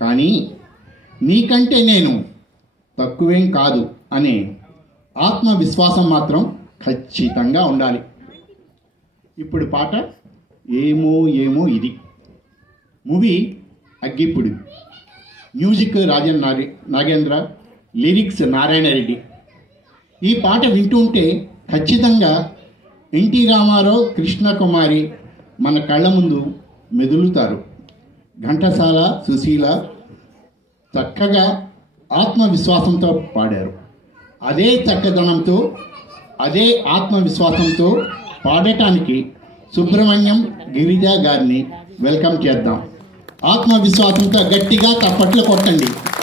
కానీ నీకంటే నేను తక్కువేం కాదు అనే ఆత్మవిశ్వాసం మాత్రం ఖచ్చితంగా ఉండాలి. ఇప్పుడు పాట ఏమో ఏమో ఇది. మూవీ అగ్గిపుడి. Music Rajan Nagendra, lyrics Narayana Reddy. ఈ పాట వింటుంటే ఖచ్చితంగా ఎన్టీ రామారావు, కృష్ణకుమారి మన కళ్ళ ముందు మెదులుతారు. ఘంటసాల, సుశీల చక్కగా ఆత్మవిశ్వాసంతో పాడారు. అదే చక్కదనంతో, అదే ఆత్మవిశ్వాసంతో పాడటానికి సుబ్రహ్మణ్యం, గిరిజ గారిని వెల్కమ్ చేద్దాం. ఆత్మవిశ్వాసంతో గట్టిగా తప్పట్లు కొట్టండి.